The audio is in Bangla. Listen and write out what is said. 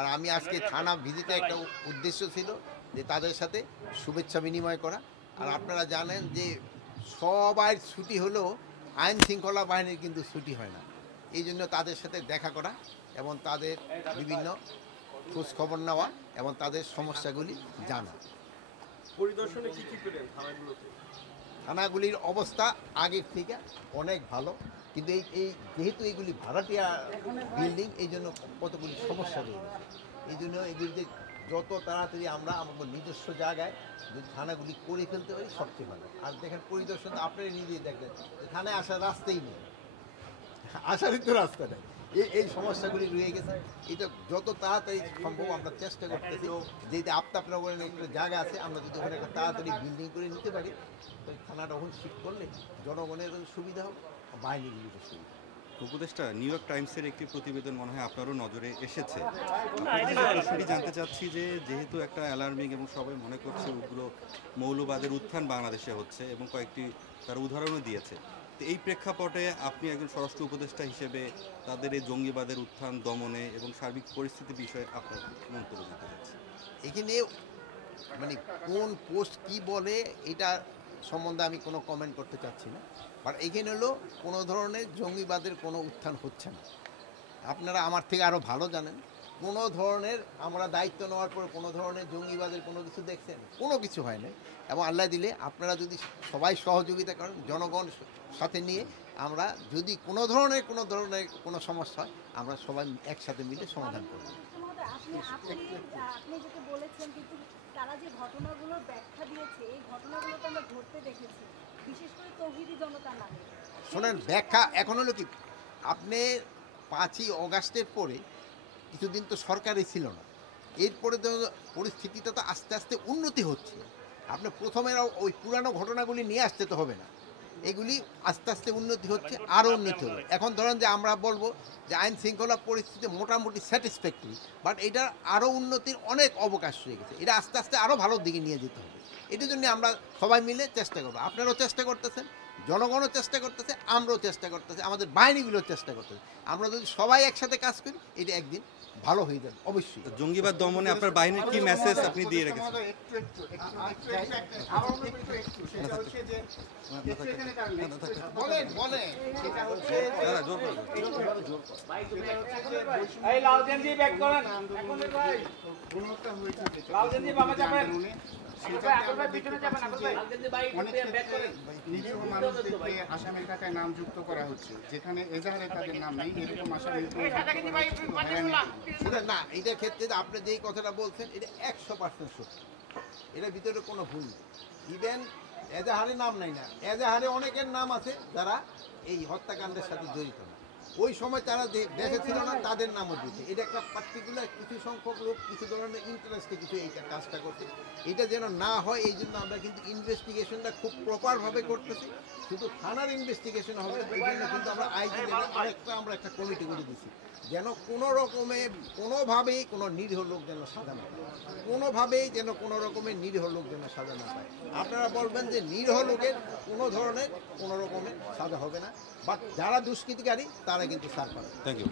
আর আমি আজকে থানা ভিজিটে একটা উদ্দেশ্য ছিল যে তাদের সাথে শুভেচ্ছা বিনিময় করা। আর আপনারা জানেন যে সবার ছুটি হলেও আইন শৃঙ্খলা বাহিনীর কিন্তু ছুটি হয় না। এই জন্য তাদের সাথে দেখা করা এবং তাদের বিভিন্ন খোঁজ খবর নেওয়া এবং তাদের সমস্যাগুলি জানা। পরিদর্শনে কি কি পেলেন থানাগুলোতে? থানাগুলির অবস্থা আগের থেকে অনেক ভালো, কিন্তু এই যেহেতু এইগুলি ভাড়াটিয়া বিল্ডিং, এই জন্য কতগুলি সমস্যা রয়ে গেছে। এই জন্য এগুলিতে যত তাড়াতাড়ি আমরা আমাদের নিজস্ব জায়গায় যদি থানাগুলি করে ফেলতে পারি সবচেয়ে ভালো। আর দেখেন পরিদর্শন আপনারা নিজেই দেখবেন থানায় আসার রাস্তাই নেই, আসারই তো রাস্তা নেই। এই সমস্যাগুলি রয়ে গেছে। এটা যত তাড়াতাড়ি সম্ভব আমরা চেষ্টা করতেছি, যেহেতু আফতাবনগরের একটা জায়গা আছে, আমরা যদি ওখানে একটা তাড়াতাড়ি বিল্ডিং করে নিতে পারি তো থানাটা ওখানে শিফট করলে জনগণের সুবিধা হবে, বাহিনীগুলির সুবিধা। উপদেষ্টা, নিউ ইয়র্ক টাইমসের একটি প্রতিবেদন মনে হয় আপনারও নজরে এসেছে। প্রশ্নটি জানতে চাচ্ছি যে যেহেতু একটা অ্যালার্মিং এবং সবাই মনে করছে ওগুলো মৌলবাদের উত্থান বাংলাদেশে হচ্ছে এবং কয়েকটি তার উদাহরণও দিয়েছে, তো এই প্রেক্ষাপটে আপনি একজন স্বরাষ্ট্র উপদেষ্টা হিসেবে তাদের এই জঙ্গিবাদের উত্থান দমনে এবং সার্বিক পরিস্থিতি বিষয়ে আপনার মন্তব্য জানতে চাচ্ছি। এখানে মানে কোন পোস্ট কি বলে এটা সম্বন্ধে আমি কোনো কমেন্ট করতে চাচ্ছি না, বাট এইখানে হলো কোনো ধরনের জঙ্গিবাদের কোনো উত্থান হচ্ছে না। আপনারা আমার থেকে আরও ভালো জানেন কোনো ধরনের, আমরা দায়িত্ব নেওয়ার পর কোনো ধরনের জঙ্গিবাদের কোনো কিছু দেখছেন? কোনো কিছু হয় না। এবং আল্লাহ দিলে আপনারা যদি সবাই সহযোগিতা করেন জনগণ সাথে নিয়ে, আমরা যদি কোনো ধরনের কোনো সমস্যা হয় আমরা সবাই একসাথে মিলে সমাধান করব। আপনি যেটা বলেছেন, কিন্তু তারা যে ঘটনাগুলোর ব্যাখ্যা দিয়েছে এই ঘটনাগুলো তো আমরা ঘটতে দেখেছি, বিশেষ করে তৌহিদি জনতার নামে। শোনেন, ব্যাখ্যা এখন হলো কি, আপনি 5ই অগাস্টের পরে কিছুদিন তো সরকারই ছিল না, এরপরে তো পরিস্থিতিটা তো আস্তে আস্তে উন্নতি হচ্ছে। আপনি প্রথমে ওই পুরানো ঘটনাগুলি নিয়ে আসতে তো হবে না, এগুলি আস্তে আস্তে উন্নতি হচ্ছে, আরও উন্নতি হবে। এখন ধরেন যে আমরা বলবো যে আইন শৃঙ্খলা পরিস্থিতি মোটামুটি স্যাটিসফ্যাক্টরি, বাট এটার আরও উন্নতির অনেক অবকাশ রয়ে গেছে। এটা আস্তে আস্তে আরও ভালো দিকে নিয়ে যেতে হবে। এটার জন্য আমরা সবাই মিলে চেষ্টা করবো। আপনারাও চেষ্টা করতেছেন, জনগণও চেষ্টা করতেছে, আমরাও চেষ্টা করতেছি, আমাদের বাহিনীগুলোও চেষ্টা করতেছে। আমরা যদি সবাই একসাথে কাজ করি এটা একদিন ভালো হয়ে যাবে অবশ্যই। জঙ্গিবাদ দমনে আপনার বাহিনীর কি মেসেজ আপনি দিয়ে রেখেছেন? আসামের খাতায় নাম যুক্ত করা হচ্ছে, যেখানে এজাহারে তাদের নাম নেই, এরকম আসামি না, এটার ক্ষেত্রে আপনি যেই কথাটা বলছেন এটা 100% সত্যি, এটার ভিতরে কোনো ভুল নেই। ইভেন এজাহারে নাম নাই না, এজাহারে অনেকের নাম আছে যারা এই হত্যাকাণ্ডের সাথে জড়িত না, ওই সময় তারা দেশে ছিল না, তাদের নামও দিয়েছে। এটা একটা পার্টিকুলার কিছু সংখ্যক লোক কিছু ধরনের ইন্টারেস্টে কিছু এই কাজটা করছে। এটা যেন না হয় এই জন্য আমরা কিন্তু ইনভেস্টিগেশনটা খুব প্রপারভাবে করতেছি। শুধু থানার ইনভেস্টিগেশন হবে এই জন্য কিন্তু আমরা আইজি লেভেলে আমরা একটা কমিটি করে দিচ্ছি, যেন কোনো রকমে কোনোভাবেই কোনো নিরীহ লোক যেন সাজা না পায়, কোনোভাবেই যেন কোনো রকমের নিরীহ লোক যেন সাজা না পায়। আপনারা বলবেন যে নিরীহ লোকের কোনো ধরনের কোনো রকমের সাজা হবে না, বাট যারা দুষ্কৃতিকারী তারা কিন্তু ছাড় পাবে। Thank you.